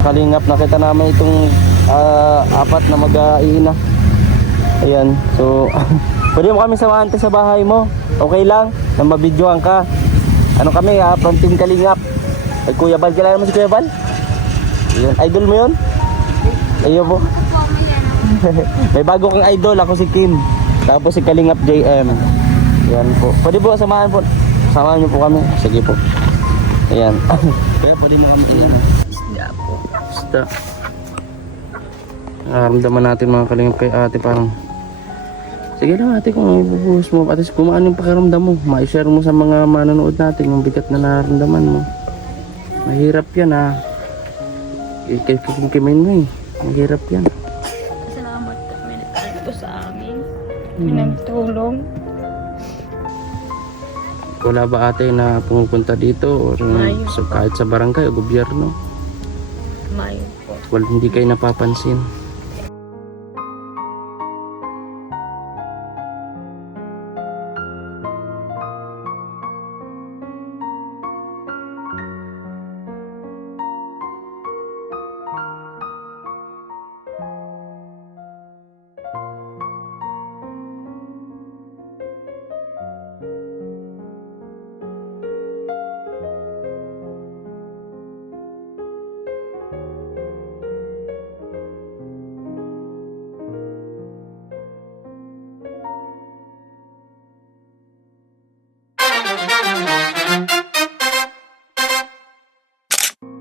Kalingap, nakita namin itong apat na mag-iina. Ayan, so pwede mo kami samahan sa bahay mo. Okay lang, na mabidyohan ka. Ano kami from Team Kalingap. Ay, Kuya Bal, kilala mo si Kuya Bal? Ayan, idol mo yun? Ayun po. May bago kang idol, ako si Kim. Tapos si Kalingap JM. Ayan po. Pwede po samahan po. Samahan niyo po kami. Sige po. Ayan. Kaya pwede mo kami iyan. Isda po. Isda. Nararamdaman natin mga Kalingap kay ate parang sige lang ate kung ibubuhos mo. At least kung ano yung pakiramdam mo, ma-share mo sa mga manonood natin yung bigat na nararamdaman mo. Mahirap yan ha. Ikikimkimin mo eh. Mahirap yan. Salamat po. May nagtulong po sa amin. May nagtulong. Wala ba ate na pumupunta dito or so, kahit sa barangay o gobyerno? Mayo po. Well, hindi kayo napapansin.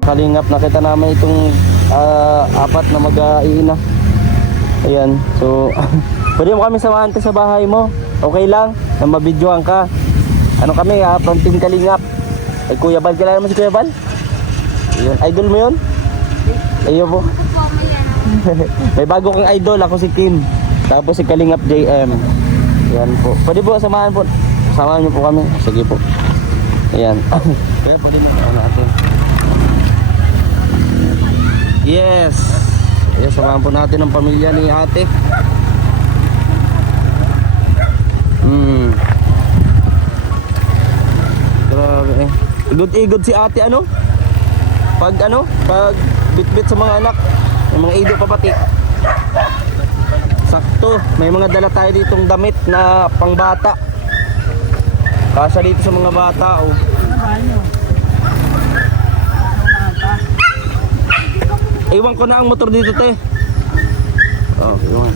Kalingap, nakita namin itong apat na mag-iina. Ayan, so pwede mo kami samahan sa bahay mo. Okay lang, na mabidyohan ka. Ano kami from Team Kalingap. Ay, Kuya Bal, kilala mo si Kuya Bal? Ayan, idol mo yun? Ayun po. May bago kang idol, ako si Kim. Tapos si Kalingap JM. Ayan po. Pwede po samahan po. Samahan niyo po kami. Sige po. Ayan. Kaya pwede mo samahan natin. Yes. Yes, samahan po natin ang pamilya ni ate. Grabe eh. Igod-igod si ate ano? Pag bitbit sa mga anak. May mga ido pa pati. Sakto. May mga dala tayo ditong damit na pangbata. Kasya dito sa mga bata oh. Iwan ko na ang motor dito te. Oh, iwan.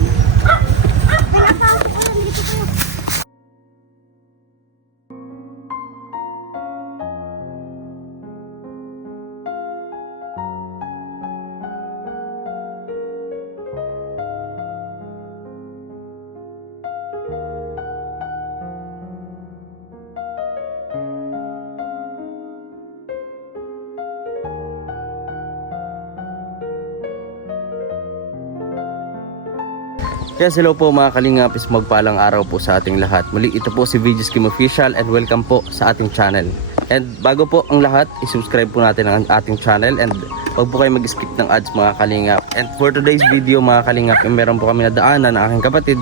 Yes, hello po mga Kalingap, is magpalang araw po sa ating lahat. Muli ito po si VG's Kim Official and welcome po sa ating channel. And bago po ang lahat, i-subscribe po natin ang ating channel and huwag po kayo mag-skip ng ads mga Kalingap. And for today's video mga Kalingap, meron po kami nadaanan ng aking kapatid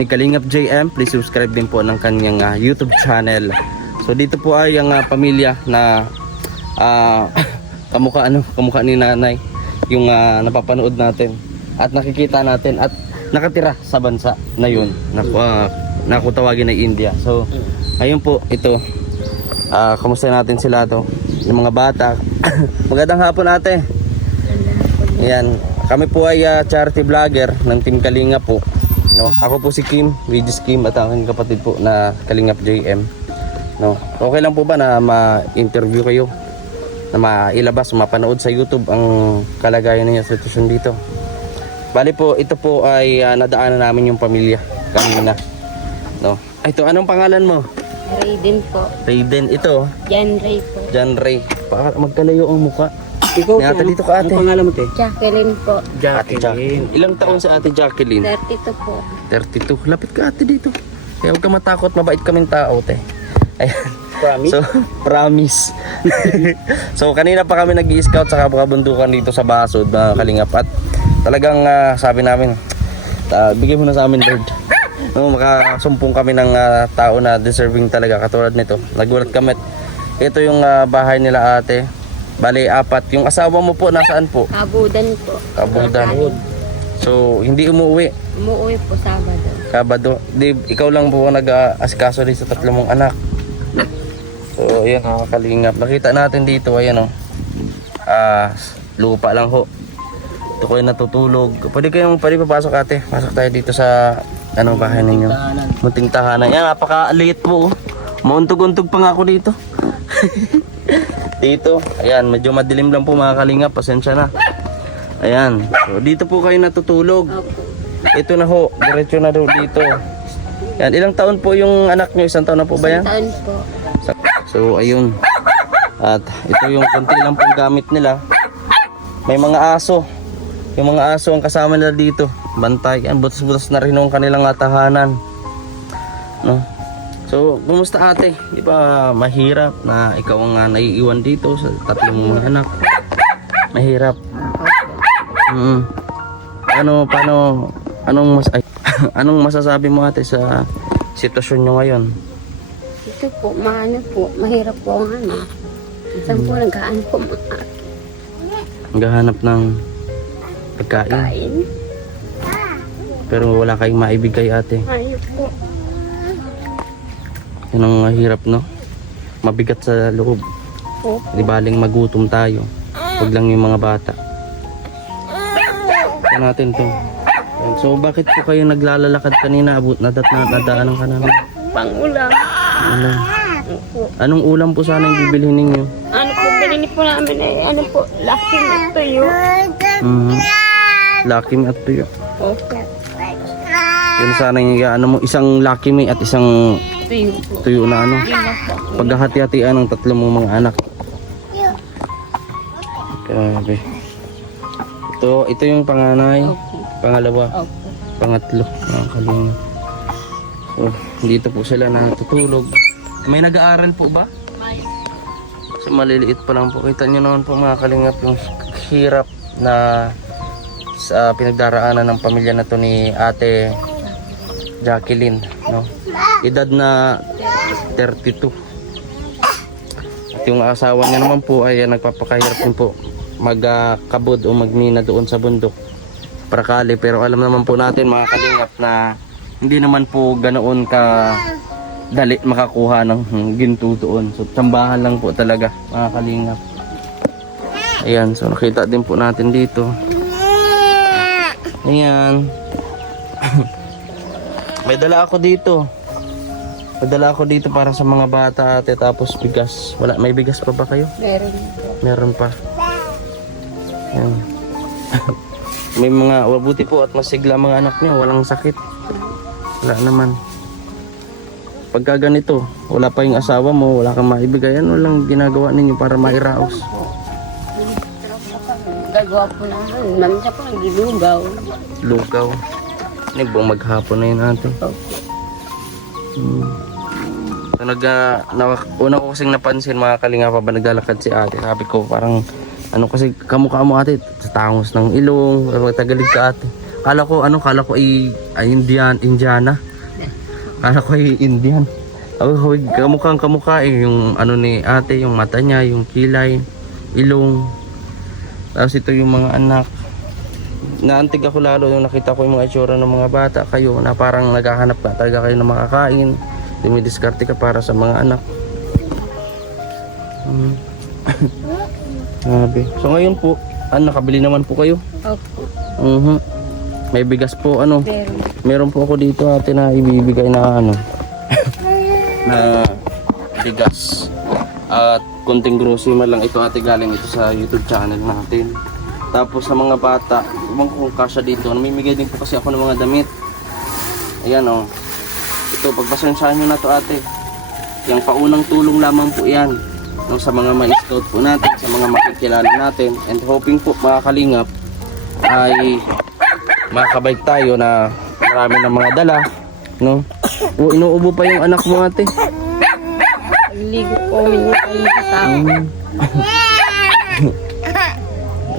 ni Kalingap JM. Please subscribe din po ng kanyang YouTube channel. So dito po ay ang pamilya na kamukha ni nanay yung napapanood natin at nakikita natin at nakatira sa bansa na yun na kung tawagin ay India. So ayun po ito, kamusta natin sila to, yung mga bata. Magandang hapon ate. Ayan, kami po ay charity vlogger ng Team Kalingap po, no? Ako po si Kim, VG's Kim, at ang aking kapatid po na Kalingap JM, no? Okay lang po ba na ma-interview kayo, na mailabas, mapanood sa YouTube ang kalagayan ng sitwasyon dito? Bali po, ito po ay nadaanan namin yung pamilya kanina, no? Ito, anong pangalan mo? Raiden po. Raiden, ito? Jan Ray po. Jan Ray. Magkalayo ang muka. Ikaw Ate, dito ka ate. Anong pangalan mo te? Jacqueline po. Ate Jacqueline. Ilang taon si ate Jacqueline? 32 po. 32. Lapit ka ate dito. Kaya huwag ka matakot, mabait kaming tao te. Ayan. Promise? So, promise. So, kanina pa kami nag-i-scout sa kabundukan dito sa Basod, mga Kalingap. At talagang sabi namin, bigay mo na sa amin Lord. No, makasumpong kami ng tao na deserving talaga katulad nito. Nagulat kami. Ito yung bahay nila ate. Bali, 4. Yung asawa mo po, nasaan po? Kabudan po. Kabudan. So, hindi umuwi. Umuwi po Sabado. Sabado. Di, ikaw lang po ang nag-asikaso dito sa 3 mong anak. So, ayan, mga kalingap. Nakita natin dito, ayan o. Lupa lang ho. Ito ko yung natutulog. Pwede papasok ate. Pasok tayo dito sa bahay ninyo. Munting tahanan. Yan, napakaliit po. Mauntog-untog pa nga ako dito. Dito. Ayan, medyo madilim lang po mga kalingap. Pasensya na. Ayan. So, dito po kayo natutulog. Ito na ho. Diretso na daw dito. Yan. Ilang taon po yung anak nyo? 1 taon na po ba yan? 1 taon po. So, ayun. At ito yung konti lang pong gamit nila. May mga aso. Yung mga aso ang kasama nila dito. Bantay. Yan, butas-butas na rin yung kanilang tahanan. No? So, kumusta ate? Di ba mahirap na ikaw ang naiiwan dito sa 3 mga anak? Mahirap. Anong masasabi mo ate sa sitwasyon nyo ngayon? Ito po, mahirap po ang Saan po naghaan po Naghahanap ng pagkain. kain? Pero wala kayong maibigay ate. Ayun po. Yan ang hirap no. Mabigat sa loob. Opo. Di baling magutom tayo. Huwag lang yung mga bata. Ito natin to. Yan. So bakit po kayo naglalalakad kanina? Abot nadaanan ka namin. Pang-ulam. Ano? Opo. Anong ulam po sana yung bibilhin ninyo? Ano po, binili po namin laki na tuyo. Lucky Me at tuyo. Opo. Yun sana yung isang Lucky Me at isang Tuyo po. tuyo na Yun lang po. paghahati-hatian ng 3 mong mga anak. Grabe. Ito yung panganay, Opo. pangalawa, Opo. pangatlo, mga kalingap. So, dito po sila natutulog. May nag-aaral po ba? So, maliliit pa lang po. Kita nyo naman po mga kalingap yung hirap na sa pinagdaraanan ng pamilya na to ni Ate Jacqueline, no? Edad na 32. At yung asawa niya naman po ay nagpapakahirap din po magkabod o magmina doon sa bundok Prakali. Pero alam naman po natin mga kalingap na hindi naman po ganoon ka dali makakuha ng ginto doon. So tsambahan lang po talaga mga kalingap. Ayan, so nakita din po natin dito. Ayan. May dala ako dito. Para sa mga bata ate, tapos bigas. Wala, may bigas pa ba kayo? Meron po. Meron pa. Ayan. May mga wabuti po at masigla mga anak niyo, walang sakit. Wala naman. Pagka ganito, wala pa yung asawa mo, wala kang maibigay, ano lang ginagawa ninyo para mairaos? Gagawa po naman. Mamisa po nagilugaw. Lugaw. Ano buong maghapon na yun ate? So una ko kasing napansin mga kalinga pa ba naglalakad si ate. Sabi ko parang kasi kamukha mo ate, tangos ng ilong, tagalid ka ate. Kala ko ay Indiana. Kala ko ay Indian. Kamukha yung ni ate, yung mata niya, yung kilay, ilong. Tapos ito yung mga anak. Naantig ako lalo nung nakita ko yung mga itsura ng mga bata kayo na parang naghahanap ka talaga kayo ng makakain. Dumidiskarte ka para sa mga anak. So ngayon po, nakabili naman po kayo? Opo. May bigas po Meron. Meron po ako dito ate na ibibigay na na bigas. At konting grocery man lang ito ate, galing ito sa YouTube channel natin. Tapos sa mga bata, ibang kung kasya dito, namimigay din po kasi ako ng mga damit. Ayan ito, pagpasensyahan nyo na to ate. Yung paunang tulong lamang po yan sa mga ma-scout po natin, sa mga makikilala natin. And hoping po mga kalingap ay makakabay tayo na marami ng mga dala, no? Inuubo pa yung anak mo ate. Ligo po kami yung kasama.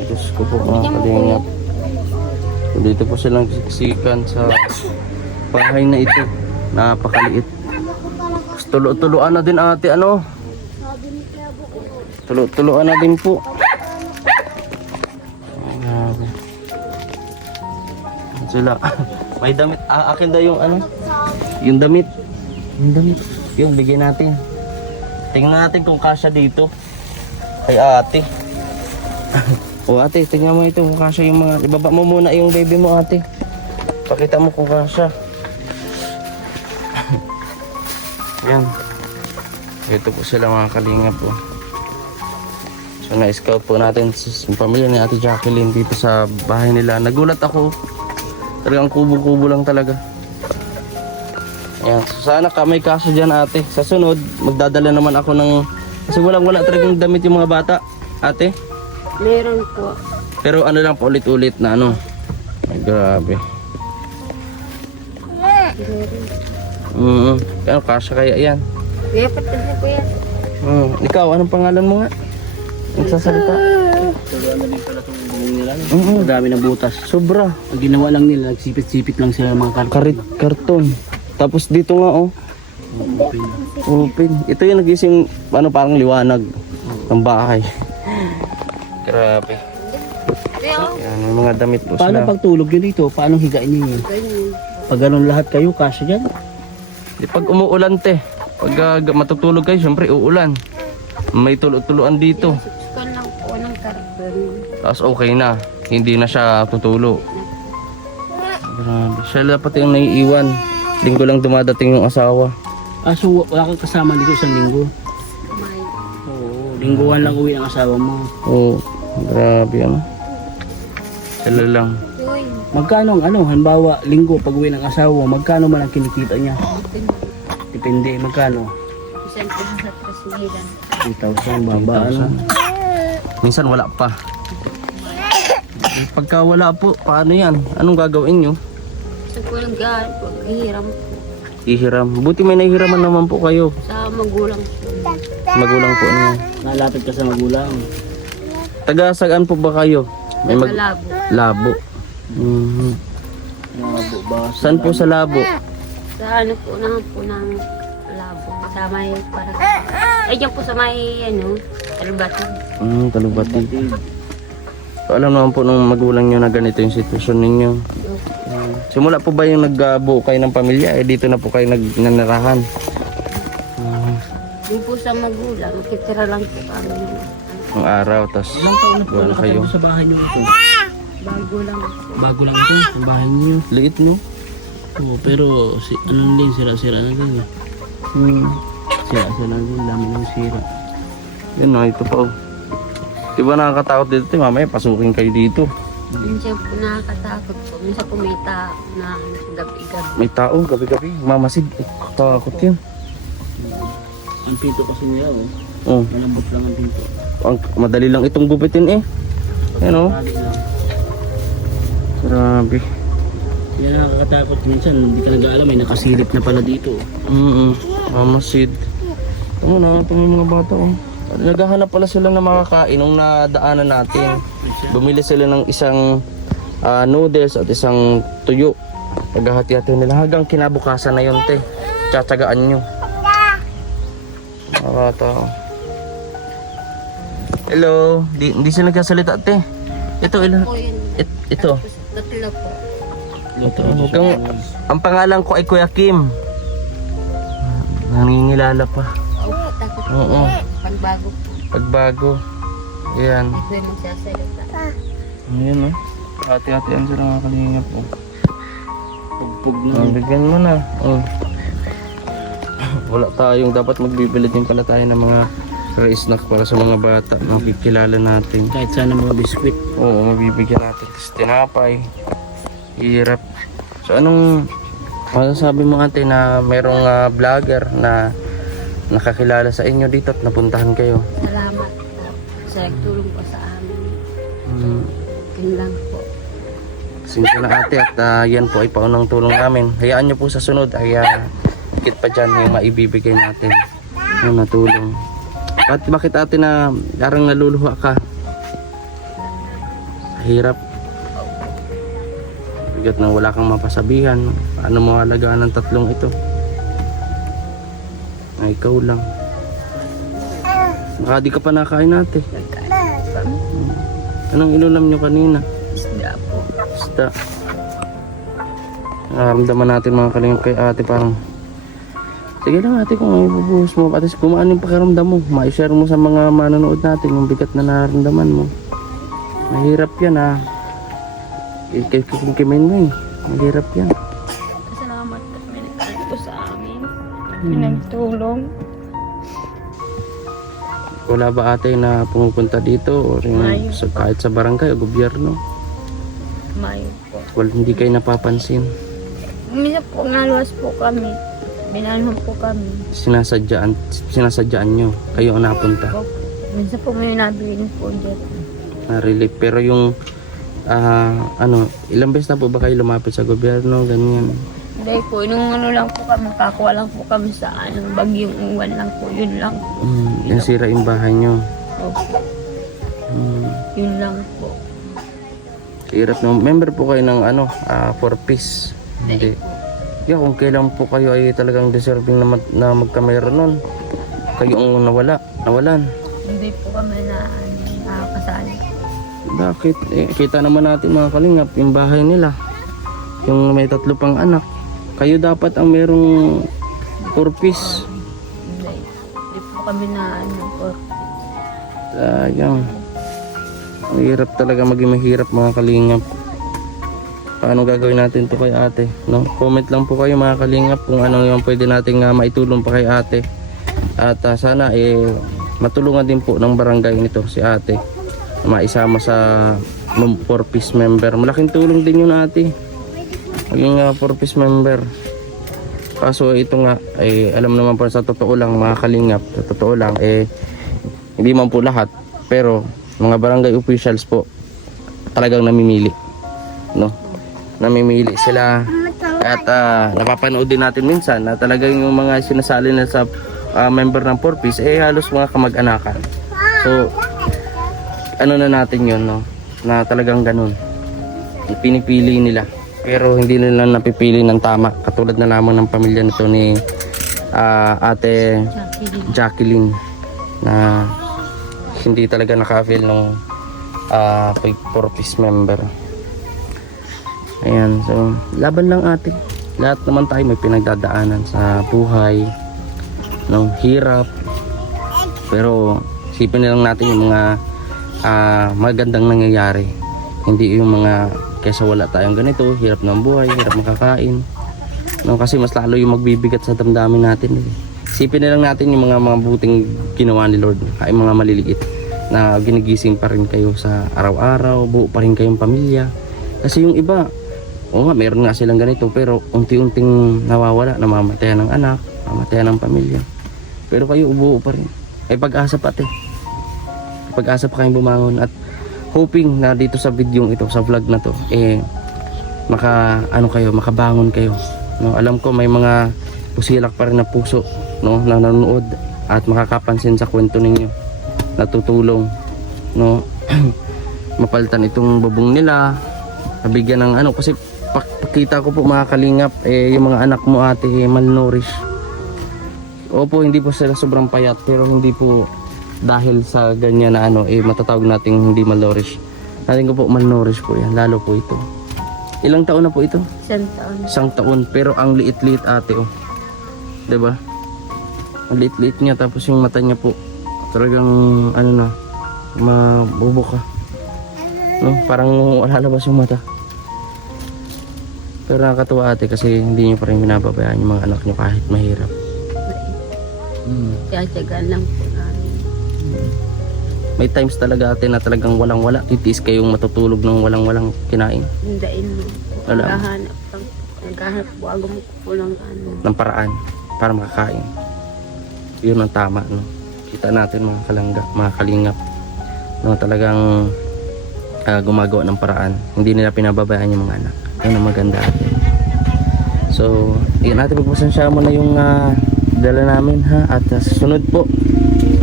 Diyos ko po mga kalingap. So, dito po silang siksikan sa bahay na ito. Napakaliit. Tulo-tuloan na din ate Tulo-tuloan na din po. Ay, grabe. Sila. May damit. Akin daw yung ano? Yung damit. Yung damit. Yung bigyan natin. Tingnan natin kung kasya dito. Kay ate. O ate, tingnan mo ito kung kasya yung mga... Ibaba mo muna yung baby mo ate. Pakita mo kung kasya. Yan. Ito po sila mga kalingap po. So na-scout po natin yung pamilya ni Ate Jacqueline dito sa bahay nila. Nagulat ako. Talagang kubo-kubo lang talaga. Ayan. So sana ka may kaso dyan ate. Sa sunod, magdadala naman ako ng... Kasi wala talagang damit yung mga bata. Ate? Meron po. Pero ano lang po ulit-ulit na ano. Ay, grabe. Meron. Ano kasya kaya yan? Kaya patid na po yan. Ikaw, anong pangalan mo nga? Nagsasalita. Turuan na din pala itong bumong nila. Mm-mm. Madami na butas. Sobra. Ang ginawa lang nila, nagsipit-sipit lang sila ng mga Karton. Tapos dito nga oh. Open. Ito yung nagising ano parang liwanag ng bahay. Grabe. Yan, yung mga damit po Paano sila. pagtulog nyo dito? Paano higain nyo yun? Ganyan. Pag ganun lahat kayo, kasya dyan. Di pag umuulan te, pag matutulog kayo, syempre uulan. May tulo-tuluan dito. Susukan lang po ng karton. Tapos okay na. Hindi na siya tutulo. Grabe. Siya dapat yung naiiwan. Linggo lang dumadating yung asawa. So wala kang kasama dito isang linggo? May. Oo, lingguhan lang uwi ang asawa mo. Oo. Grabe ano. Sila lang. Uy. Magkano ang ano, halimbawa linggo pag uwi ng asawa, magkano man ang kinikita niya? Depende, magkano? Isang po sa trasmiran. 2,000, baba ano? Minsan wala pa. Pagka wala po, paano yan? Anong gagawin nyo? Sa po nag-aaral po. Hiram po. Hihiram. Buti may nahihiraman naman po kayo. Sa magulang po. Magulang po niya. Nalapit ka sa magulang. Taga-sagaan po ba kayo? May Sa labo. Labo. Mhm. Labo ba? Saan po sa Labo? Sa ano po naman po ng labo. Sa may para. Ay, dyan po sa may ano. Talubatan. Talubati. So, alam naman po ng magulang nyo na ganito yung sitwasyon ninyo. Simula po ba yung nagbuo kayo ng pamilya? Dito na po kayo nanirahan. Di po sa magulang. Kitira lang po kami. Ang araw, tas Ilang taon na po wala kayo. nakatayo sa bahay niyo ito? Bago lang po. Bago lang ito, ang bahay niyo. Liit no? Oo, pero ano din, sira-sira na din eh. Sira-sira na din, dami ng sira. Yun na, ito pa oh. Diba nakakatakot dito? Mamaya pasukin kayo dito. Minsan po nakakatakot po. Minsan po may tao na gabi-gabi. May tao, gabi-gabi. Mamasid. Takot yun. Ang pinto kasi nila oh, Oh, malambot lang ang pinto. madali lang itong gupitin eh. Yan oh. Tali lang. Grabe. Yan nakakatakot minsan, hindi ka nag-aalam, may nakasilip na pala dito. Mamasid. Tama na, ito yung mga bata oh. Naghahanap pala sila ng makakain nung nadaanan natin. Bumili sila ng isang noodles at isang tuyo. Paghahati-hati nila hanggang kinabukasan na yun te. Tsatsagaan nyo. Mga bata oh. Hello. Hindi sila nagsasalita te. Ito ilan? Po yun. Ito. Tatlo po. Ang pangalan ko ay Kuya Kim. Nangingilala pa. Opo, takot po. Oo. Pagbago po. Pagbago. Yan. Ito yung magsasalita. Ayan oh. Hati-hatian sila mga kalingap oh. Pugpug na. Bigyan mo na. Oh. Wala tayong dapat magbibili din pala tayo ng mga snack para sa mga bata. Makikilala natin. Kahit sana mga biskwit. Oo, mabibigyan natin. Tapos tinapay. Hirap. So anong masasabi mo ate na merong vlogger na nakakilala sa inyo dito at napuntahan kayo? Salamat po. Sa nagtulong po sa amin. Yun lang po. Sinta na ate at yan po ay paunang tulong namin. Hayaan nyo po sa sunod ay higit pa dyan yung maibibigay natin yung natulong. Bakit ate na parang naluluha ka? Hirap. Bigat na wala kang mapasabihan. Paano mo alagaan ng tatlong ito? Na ikaw lang. Baka di ka pa nakain ate. Nagkain kami. Anong inulam nyo kanina? Isda po. Basta. Nakaramdaman natin mga kalingap kay ate parang sige lang ate kung may bubuhos mo. At least kung ano yung pakiramdam mo, ma-share mo sa mga manonood natin yung bigat na nararamdaman mo. Mahirap yan ha. Kikimin mo eh. Mahirap yan. Salamat po po sa amin. Pinagtulong. Wala ba ate na pumupunta dito o rin kahit sa barangay o gobyerno? Mayo po. Well, hindi kayo napapansin. Minsan po naluwas po kami. Binanuhan po kami. Sinasadyaan nyo. Kayo ang napunta. Minsan po may nabiling po dyan. Na-relief. Pero yung ilang beses na po ba kayo lumapit sa gobyerno? Ganyan. Hindi po, nung ano lang po kami, kakuha lang po kami sa bagyong uwan lang po. Yun lang po. Yung sira yung bahay nyo. Opo. Yun lang po. Hirap na. Member po kayo ng for peace. Hindi. Yeah, kung kailan po kayo ay talagang deserving na magkamero nun. Kayo ang nawalan. Hindi po kami na nakakasali. Bakit? Kita naman natin mga kalingap, yung bahay nila. Yung may 3 pang anak. Kayo dapat ang merong purpose. Hindi po kami na po. Sayang. Mahirap talaga maging mahirap mga kalingap. Paano gagawin natin to kay ate? No? Comment lang po kayo mga kalingap kung ano yung pwede nating maitulong pa kay ate. At sana matulungan din po ng barangay nito si ate. Maisama sa purpose member. Malaking tulong din yun ate. Maging purpose member. Kaso ito nga alam naman po sa totoo lang mga kalingap, sa totoo lang hindi man po lahat, pero mga barangay officials po talagang namimili, no? Namimili sila at napapanood din natin minsan na talagang yung mga sinasali na sa member ng purpose halos mga kamag-anakan. So ano na natin yun, no? Na talagang ganun pinipili nila. Pero hindi nila napipili ng tama. Katulad na lamang ng pamilya nito ni ate Jacqueline na hindi talaga naka-avail ng purpose member. Ayan, so laban lang ate. Lahat naman tayo may pinagdadaanan sa buhay, ng hirap. Pero isipin na lang natin yung mga magandang nangyayari. Hindi yung mga kaysa wala tayong ganito, hirap ng buhay, hirap makakain. No, kasi mas lalo yung magbibigat sa damdamin natin. Isipin na lang natin yung mga buting ginawa ni Lord, ay mga maliliit na ginigising pa rin kayo sa araw-araw, buo pa rin kayong pamilya. Kasi yung iba, meron nga silang ganito, pero unti-unting nawawala, namamatayan ng anak, namamatayan ng pamilya. Pero kayo buo pa rin. Ay pag-asa pa ate. Pag-asa pa kayong bumangon at hoping na dito sa video ito, sa vlog na to, makabangon kayo. No, alam ko may mga pusilak pa rin na puso, no, na nanonood at makakapansin sa kwento ninyo. Natutulong, no, mapalitan itong bubong nila, nabigyan ng kasi pakita ko po mga kalingap, yung mga anak mo ate malnourished. Opo, hindi po sila sobrang payat, pero hindi po dahil sa ganyan na matatawag nating hindi malnourished. Natin ko po malnourished po yan, lalo po ito. Ilang taon na po ito? 1 taon. 1 taon, pero ang liit-liit ate diba? Ang liit-liit niya, tapos yung mata niya po talagang mabubuka, no? Parang lalabas yung mata. Pero nakakatuwa ate kasi hindi niyo pa rin binababayaan yung mga anak niyo kahit mahirap. Tiyagaan lang po namin. May times talaga ate na talagang walang-wala. Titiis kayong matutulog ng walang-walang kinain. Hindain mo. Wala. Naghahanap po ako po ng Ng paraan para makakain. Yun ang tama, no? Kita natin mga kalingap, no, talagang gumagawa ng paraan. Hindi nila pinababayaan yung mga anak. Yun ang maganda ate. So, yun ate, pagpasensya mo na yung dala namin ha. At sa susunod po,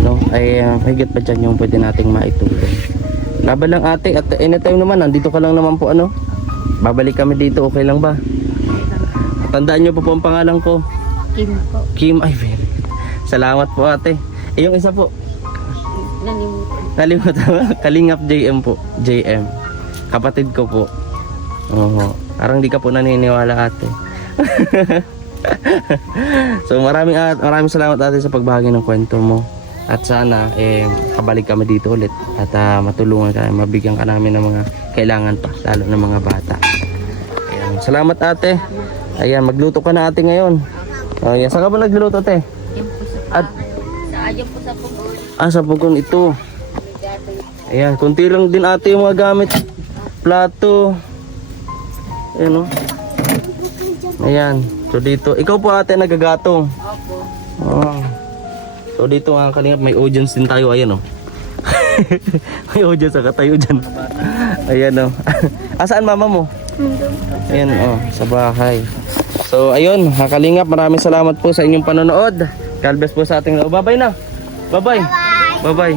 no, ay higit pa dyan yung pwede nating maitulong. Laban lang ate, at anytime naman nandito ka lang naman po, babalik kami dito, okay lang ba? Tandaan nyo po ang pangalan ko, Kim po. Kim Ivan. Salamat po ate. Yung isa po, Nalimutan. Nalimutan mo? Kalingap JM po. JM. Kapatid ko po. Oo. Parang di ka po naniniwala ate. So maraming salamat ate sa pagbahagi ng kwento mo. At sana kabalik kami dito ulit at matulungan ka, mabigyan ka namin ng mga kailangan pa, lalo ng mga bata. Ayan. Salamat ate. Ayan, magluto ka na ate ngayon. Ayan, saan ka ba nagluluto ate? Yan po sa At Ayan po sa pugon. sa pugon ito. Ayan, kunti lang din ate yung mga gamit. Plato. Ayan o. Ayan. So dito, ikaw po ate nagagatong. Opo. Oh. So dito mga kalingap, may audience din tayo. Ayan o. May audience sa katayo dyan. Ayan o. Asaan mama mo? Ayan o, sa bahay. So ayun, mga kalingap, maraming salamat po sa inyong panonood. God bless po sa ating. Bye-bye na. Bye-bye. Bye-bye.